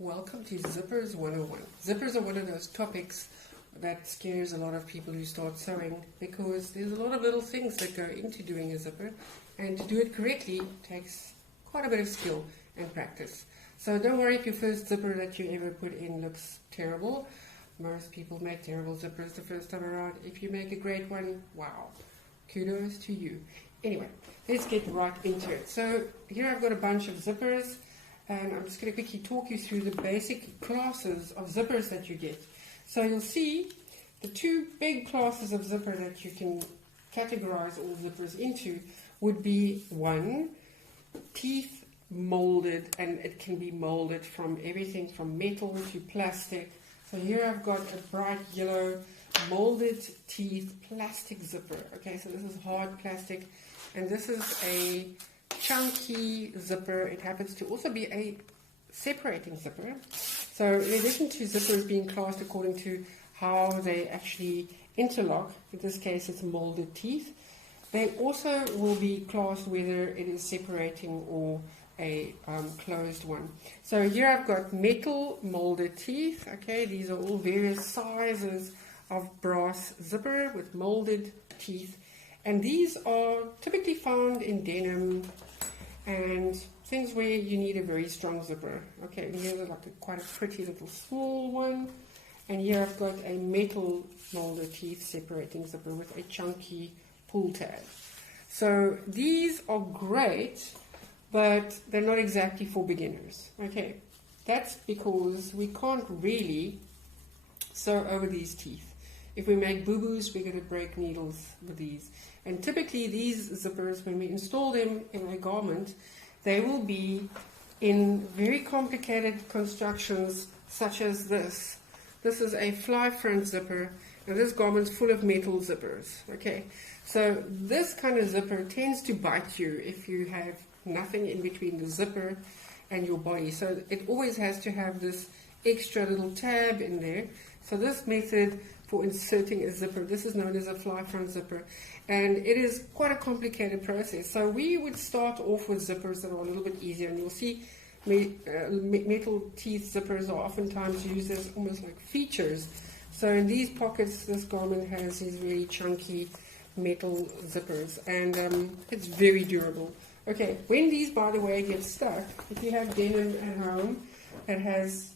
Welcome to Zippers 101. Zippers are one of those topics that scares a lot of people who start sewing because there's a lot of little things that go into doing a zipper, and to do it correctly takes quite a bit of skill and practice. So don't worry if your first zipper that you ever put in looks terrible. Most people make terrible zippers the first time around. If you make a great one, wow, kudos to you. Anyway, let's get right into it. So here I've got a bunch of zippers, and I'm just going to quickly talk you through the basic classes of zippers that you get. So you'll see the two big classes of zipper that you can categorize all zippers into would be one, teeth molded, and it can be molded from everything from metal to plastic. So here I've got a bright yellow molded teeth plastic zipper. Okay, so this is hard plastic, and this is a chunky zipper. It happens to also be a separating zipper. So in addition to zippers being classed according to how they actually interlock, in this case it's molded teeth, they also will be classed whether it is separating or a closed one. So here I've got metal molded teeth. Okay, these are all various sizes of brass zipper with molded teeth, and these are typically found in denim and things where you need a very strong zipper. Okay, and here's like quite a pretty little small one, and here I've got a metal molded teeth separating zipper with a chunky pull tab. So these are great, but they're not exactly for beginners. Okay, that's because we can't really sew over these teeth. If we make boo-boos, we're going to break needles with these. And typically these zippers, when we install them in a garment, they will be in very complicated constructions such as this. This is a fly front zipper, and this garment's full of metal zippers. Okay, so this kind of zipper tends to bite you if you have nothing in between the zipper and your body. So it always has to have this extra little tab in there. So this method for inserting a zipper, this is known as a fly front zipper, and it is quite a complicated process. So we would start off with zippers that are a little bit easier, and you'll see metal teeth zippers are oftentimes used as almost like features. So in these pockets, this garment has these really chunky metal zippers, and it's very durable. Okay, when these, by the way, get stuck, if you have denim at home that has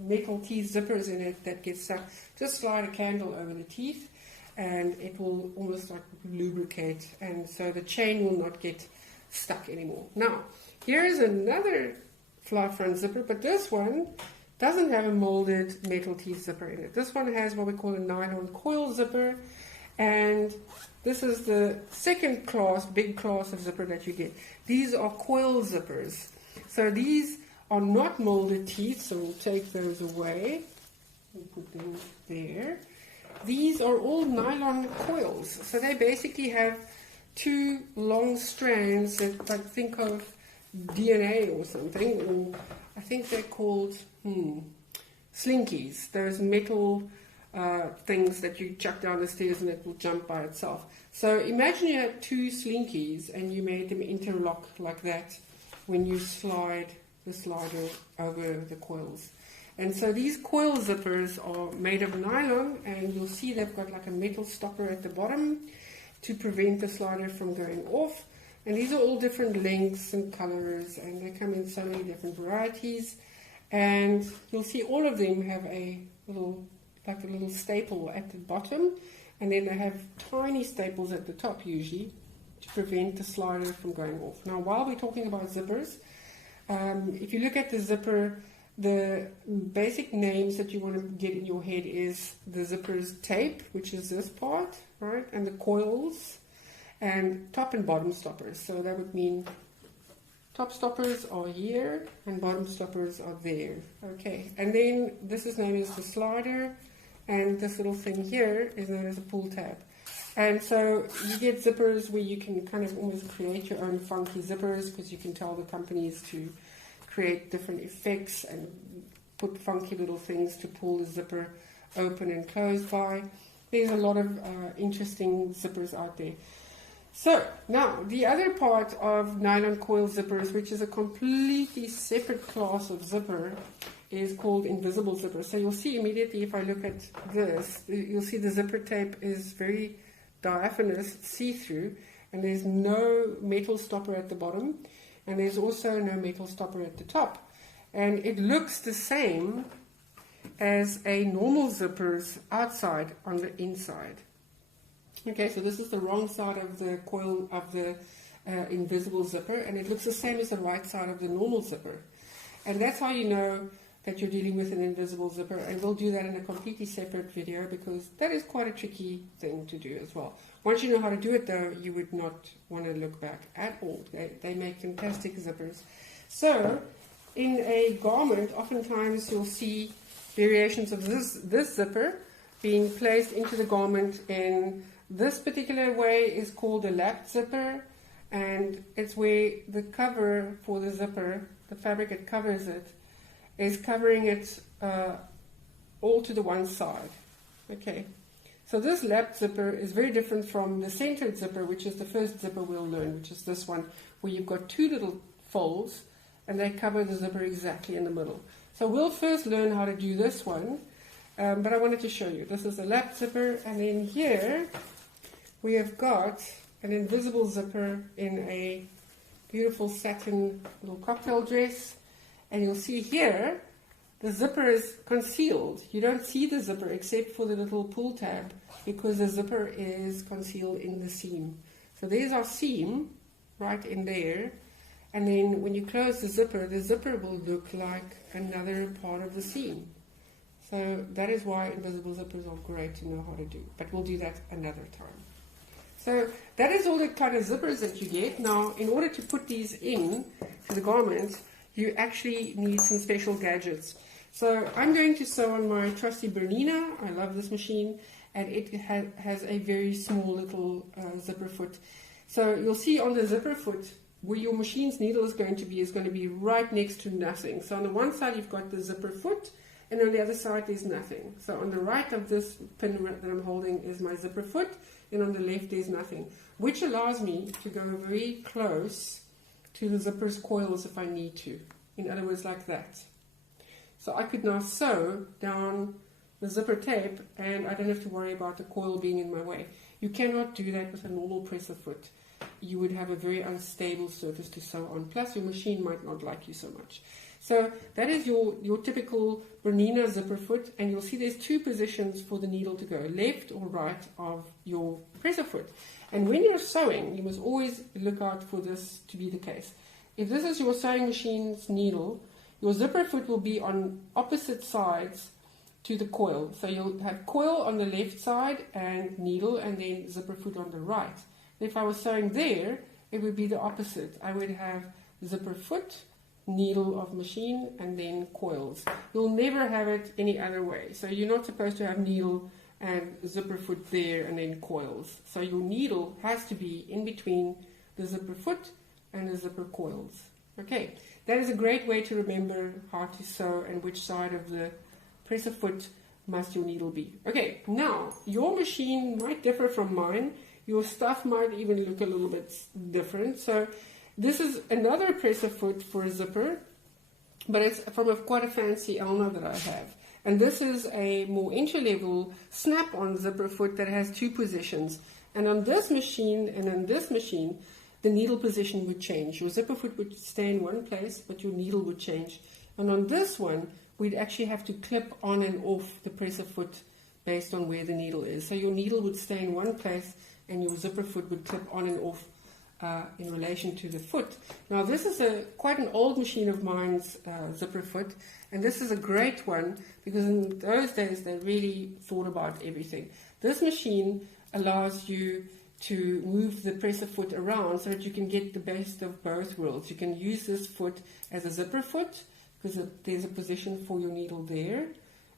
metal teeth zippers in it that get stuck, just slide a candle over the teeth and it will almost like lubricate, and so the chain will not get stuck anymore. Now, here is another fly front zipper, but this one doesn't have a molded metal teeth zipper in it. This one has what we call a nylon coil zipper, and this is the second class, big class of zipper that you get. These are coil zippers. So these are not molded teeth, so we'll take those away. We'll put them there. These are all nylon coils. So they basically have two long strands that, like, think of DNA or something. Or I think they're called slinkies. Those metal things that you chuck down the stairs and it will jump by itself. So imagine you had two slinkies and you made them interlock like that when you slide the slider over the coils. And so these coil zippers are made of nylon, and you'll see they've got like a metal stopper at the bottom to prevent the slider from going off. And these are all different lengths and colors, and they come in so many different varieties. And you'll see all of them have a little staple at the bottom, and then they have tiny staples at the top usually to prevent the slider from going off. Now, while we're talking about zippers, if you look at the zipper, the basic names that you want to get in your head is the zipper's tape, which is this part, right, and the coils, and top and bottom stoppers. So that would mean top stoppers are here and bottom stoppers are there. Okay, and then this is known as the slider, and this little thing here is known as a pull tab. And so you get zippers where you can kind of almost create your own funky zippers, because you can tell the companies to create different effects and put funky little things to pull the zipper open and close by. There's a lot of interesting zippers out there. So now the other part of nylon coil zippers, which is a completely separate class of zipper, is called invisible zipper. So you'll see immediately if I look at this, you'll see the zipper tape is very diaphanous, see-through, and there's no metal stopper at the bottom, and there's also no metal stopper at the top. And it looks the same as a normal zipper's outside on the inside. Okay, so this is the wrong side of the coil of the invisible zipper, and it looks the same as the right side of the normal zipper. And that's how you know that you're dealing with an invisible zipper, and we'll do that in a completely separate video because that is quite a tricky thing to do as well. Once you know how to do it though, you would not want to look back at all. They make fantastic zippers. So in a garment, oftentimes you'll see variations of this zipper being placed into the garment in this particular way is called a lapped zipper, and it's where the cover for the zipper, the fabric that covers it, is covering it all to the one side. Okay, so this lapped zipper is very different from the centered zipper, which is the first zipper we'll learn, which is this one, where you've got two little folds and they cover the zipper exactly in the middle. So we'll first learn how to do this one, but I wanted to show you. This is a lapped zipper, and then here we have got an invisible zipper in a beautiful satin little cocktail dress. And you'll see here, the zipper is concealed. You don't see the zipper except for the little pull tab because the zipper is concealed in the seam. So there's our seam right in there. And then when you close the zipper will look like another part of the seam. So that is why invisible zippers are great to know how to do. But we'll do that another time. So that is all the kind of zippers that you get. Now, in order to put these in to the garment, you actually need some special gadgets. So I'm going to sew on my trusty Bernina. I love this machine, and it has a very small little zipper foot. So you'll see on the zipper foot where your machine's needle is going to be right next to nothing. So on the one side you've got the zipper foot, and on the other side there's nothing. So on the right of this pin that I'm holding is my zipper foot, and on the left there's nothing, which allows me to go very close to the zipper's coils if I need to. In other words, like that. So I could now sew down the zipper tape and I don't have to worry about the coil being in my way. You cannot do that with a normal presser foot. You would have a very unstable surface to sew on. Plus your machine might not like you so much. So that is your typical Bernina zipper foot, and you'll see there's two positions for the needle to go, left or right of your presser foot. And when you're sewing, you must always look out for this to be the case. If this is your sewing machine's needle, your zipper foot will be on opposite sides to the coil. So you'll have coil on the left side and needle, and then zipper foot on the right. If I was sewing there, it would be the opposite. I would have zipper foot, needle of machine, and then coils. You'll never have it any other way. So you're not supposed to have needle and zipper foot there and then coils. So your needle has to be in between the zipper foot and the zipper coils. Okay, that is a great way to remember how to sew and which side of the presser foot must your needle be. Okay, now your machine might differ from mine. Your stuff might even look a little bit different. So this is another presser foot for a zipper, but it's from quite a fancy Elna that I have. And this is a more entry-level snap-on zipper foot that has two positions. And on this machine and on this machine, the needle position would change. Your zipper foot would stay in one place, but your needle would change. And on this one, we'd actually have to clip on and off the presser foot based on where the needle is. So your needle would stay in one place and your zipper foot would clip on and off in relation to the foot. Now this is quite an old machine of mine's zipper foot, and this is a great one because in those days they really thought about everything. This machine allows you to move the presser foot around so that you can get the best of both worlds. You can use this foot as a zipper foot because there's a position for your needle there.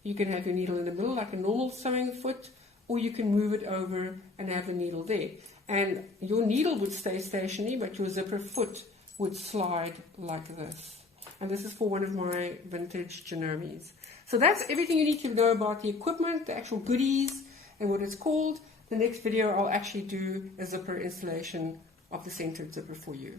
You can have your needle in the middle like a normal sewing foot, or you can move it over and have the needle there. And your needle would stay stationary, but your zipper foot would slide like this. And this is for one of my vintage Genomes. So that's everything you need to know about the equipment, the actual goodies, and what it's called. The next video I'll actually do a zipper installation of the centered zipper for you.